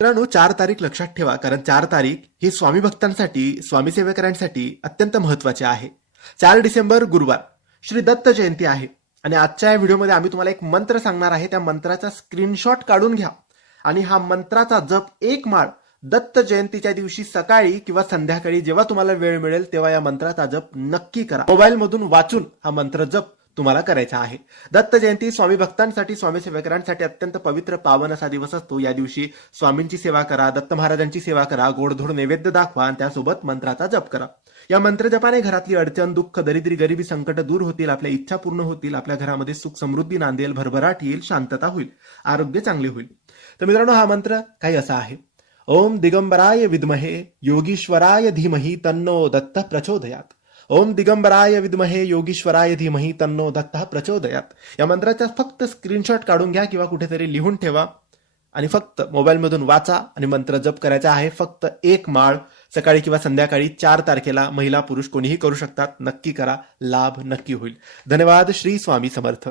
मित्रांनो, 4 तारीख लक्षात ठेवा, कारण 4 तारीख ही स्वामी भक्तांसाठी, स्वामी सेवेकरांसाठी अत्यंत महत्वाची आहे. 4 डिसेंबर गुरुवार श्री दत्त जयंती आहे आणि आजच्या या व्हिडिओमध्ये आम्ही तुम्हाला एक मंत्र सांगणार आहे. त्या मंत्राचा स्क्रीनशॉट काढून घ्या आणि हा मंत्राचा जप एक माळ दत्त जयंतीच्या दिवशी सकाळी किंवा संध्याकाळी जेव्हा तुम्हाला वेळ मिळेल तेव्हा या मंत्राचा जप नक्की करा. मोबाईल मधून वाचून हा मंत्र जप तुम्हाला करायचा आहे. दत्त जयंती स्वामी भक्तांसाठी, स्वामी सेवकरांसाठी अत्यंत पवित्र पावन असा दिवस असतो. या दिवशी स्वामींची सेवा करा, दत्त महाराजांची सेवा करा, गोडधोड नैवेद्य दाखवा आणि त्यासोबत मंत्राचा जप करा. या मंत्र जपाने घरातली अडचण, दुःख, दरिद्री, गरिबी, संकट दूर होतील, आपल्या इच्छा पूर्ण होतील, आपल्या घरामध्ये सुख समृद्धी नांदेल, भरभराट येईल, शांतता होईल, आरोग्य चांगले होईल. तर मित्रांनो, हा मंत्र काही असा आहे. ओम दिगंबराय विद्महे योगीश्वराय धीमहि तन्नो दत्त प्रचोदयात. ओम दिगंबराय विद्महे योगीश्वराय धीमहि तन्नो दत्तः प्रचोदयात. या मंत्राचा फक्त स्क्रीनशॉट काढून घ्या किंवा कुठेतरी लिहून ठेवा आणि फक्त मोबाईलमधून वाचा आणि मंत्र जप करायचा आहे. फक्त एक माळ सकाळी किंवा संध्याकाळी 4 तारखेला महिला पुरुष कोणीही करू शकतात. नक्की करा, लाभ नक्की होईल. धन्यवाद. श्री स्वामी समर्थ.